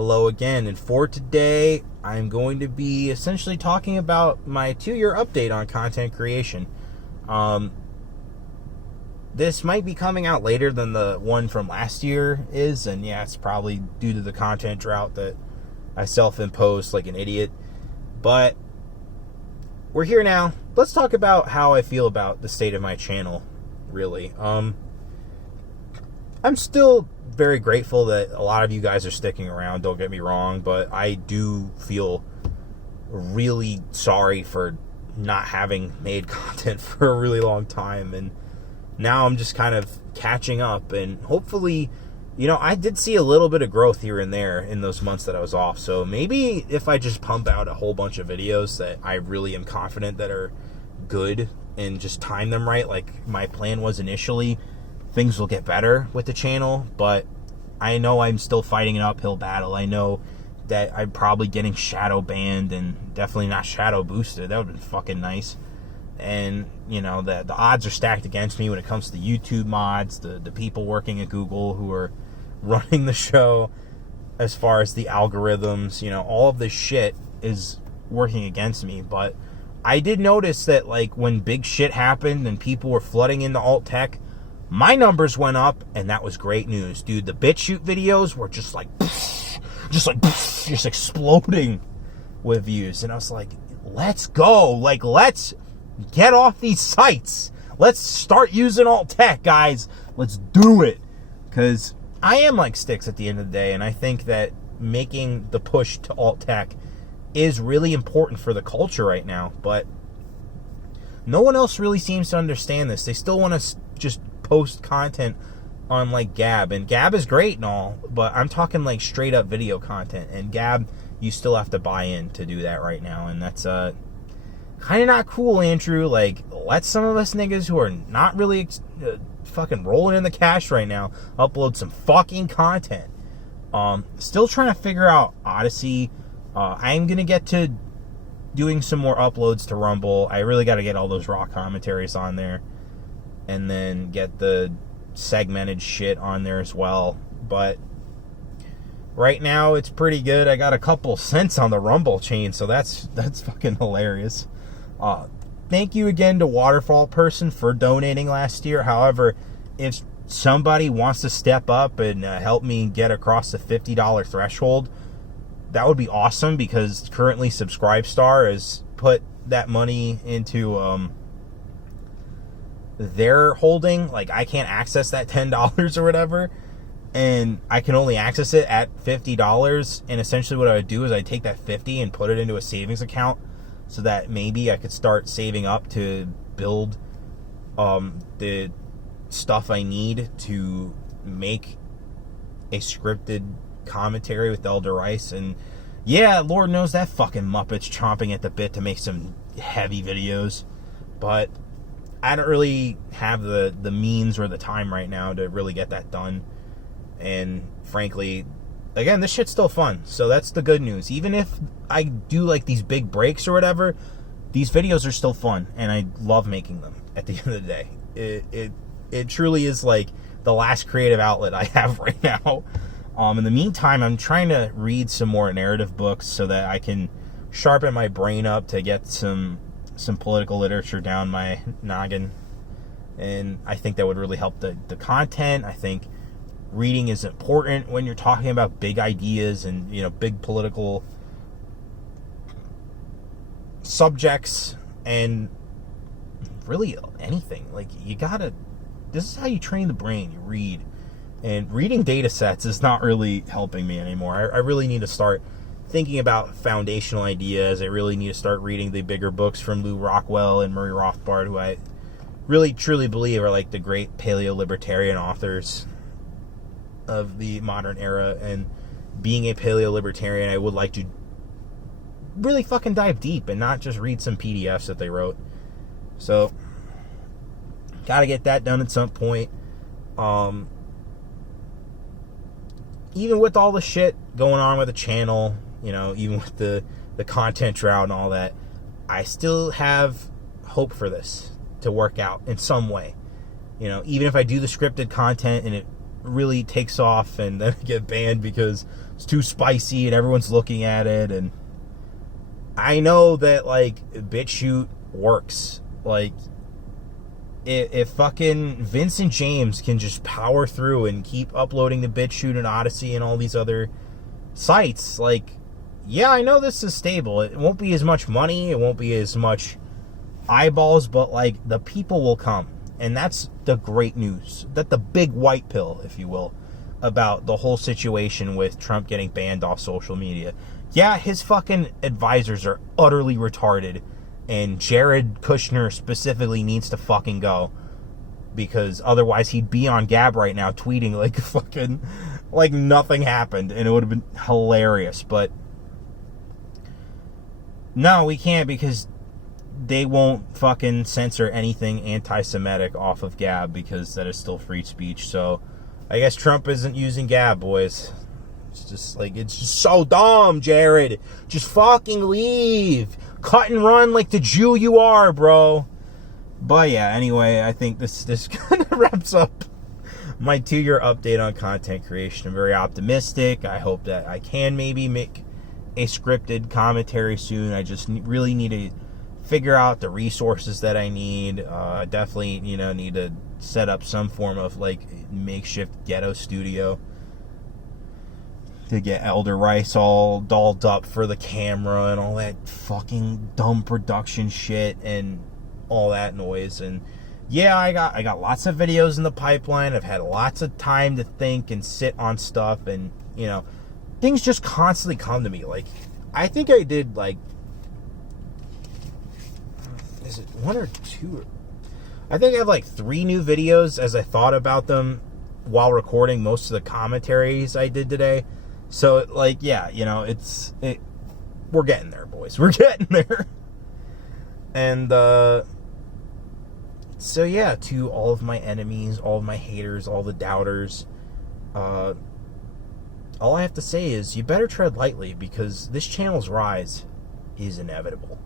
Hello again, and for today, I'm going to be essentially talking about my 2-year update on content creation. This might be coming out later than the one from last year is, and yeah, it's probably due to the content drought that I self-imposed like an idiot. But we're here now. Let's talk about how I feel about the state of my channel, really. I'm still very grateful that a lot of you guys are sticking around, don't get me wrong, but I do feel really sorry for not having made content for a really long time, and now I'm just kind of catching up, and hopefully, I did see a little bit of growth here and there in those months that I was off, so maybe if I just pump out a whole bunch of videos that I really am confident that are good and just time them right, like my plan was initially, things will get better with the channel. But I know I'm still fighting an uphill battle. I know that I'm probably getting shadow banned and definitely not shadow boosted. That would have been fucking nice. And, the odds are stacked against me when it comes to YouTube mods, the people working at Google who are running the show as far as the algorithms. All of this shit is working against me. But I did notice that, like, when big shit happened and people were flooding into alt tech, my numbers went up, and that was great news, dude. The BitChute videos were just exploding with views, and I was like, let's go. Like, let's get off these sites. Let's start using alt tech, guys. Let's do it. Because I am like Sticks at the end of the day, and I think that making the push to alt tech is really important for the culture right now, but no one else really seems to understand this. They still want to just post content on like Gab, and Gab is great and all, but I'm talking like straight up video content, and Gab, you still have to buy in to do that right now, and that's kind of not cool, Andrew. Like, let some of us niggas who are not really fucking rolling in the cash right now upload some fucking content. Still trying to figure out Odyssey. I'm gonna get to doing some more uploads to Rumble. I really got to get all those raw commentaries on there, and then get the segmented shit on there as well. But right now it's pretty good. I got a couple cents on the Rumble chain, so that's fucking hilarious. Thank you again to Waterfall Person for donating last year. However, if somebody wants to step up and help me get across the $50 threshold, that would be awesome, because currently Subscribestar has put that money into their holding. Like, I can't access that $10 or whatever, and I can only access it at $50. And essentially what I would do is I'd take that $50 and put it into a savings account, so that maybe I could start saving up to build the stuff I need to make a scripted commentary with Elder Rice. And yeah, Lord knows that fucking Muppet's chomping at the bit to make some heavy videos, but I don't really have the means or the time right now to really get that done. And frankly, again, this shit's still fun, so that's the good news. Even if I do like these big breaks or whatever, these videos are still fun, and I love making them at the end of the day. It truly is like the last creative outlet I have right now. In the meantime, I'm trying to read some more narrative books so that I can sharpen my brain up to get some political literature down my noggin. And I think that would really help the content. I think reading is important when you're talking about big ideas and, big political subjects, and really anything. Like, this is how you train the brain. You read. And reading data sets is not really helping me anymore. I really need to start thinking about foundational ideas. I really need to start reading the bigger books from Lou Rockwell and Murray Rothbard, who I really truly believe are like the great paleo-libertarian authors of the modern era. And being a paleo-libertarian, I would like to really fucking dive deep and not just read some PDFs that they wrote. So, gotta get that done at some point. Even with all the shit going on with the channel, even with the content drought and all that, I still have hope for this to work out in some way. Even if I do the scripted content and it really takes off and then get banned because it's too spicy and everyone's looking at it. And I know that, like, BitChute works. Like, if fucking Vincent James can just power through and keep uploading to BitChute and Odyssey and all these other sites, like, yeah, I know this is stable. It won't be as much money, it won't be as much eyeballs, but, like, the people will come. And that's the great news. That the big white pill, if you will, about the whole situation with Trump getting banned off social media. Yeah, his fucking advisors are utterly retarded, and Jared Kushner specifically needs to fucking go, because otherwise he'd be on Gab right now tweeting like fucking like nothing happened, and it would have been hilarious. But no, we can't, because they won't fucking censor anything anti-Semitic off of Gab, because that is still free speech. So I guess Trump isn't using Gab, boys. It's just like, it's just so dumb, Jared. Just fucking leave. Cut and run like the Jew you are, bro. But yeah, anyway, I think this kind of wraps up my 2-year update on content creation. I'm very optimistic. I hope that I can maybe make a scripted commentary soon. I just really need to figure out the resources that I need. Definitely, need to set up some form of like makeshift ghetto studio to get Elder Rice all dolled up for the camera and all that fucking dumb production shit and all that noise. And yeah, I got lots of videos in the pipeline. I've had lots of time to think and sit on stuff, and things just constantly come to me. Like, I think I did, like, is it 1 or 2? I think I have like 3 new videos as I thought about them while recording most of the commentaries I did today. So, like, yeah, we're getting there, boys. We're getting there. And, so, yeah, to all of my enemies, all of my haters, all the doubters, all I have to say is you better tread lightly, because this channel's rise is inevitable.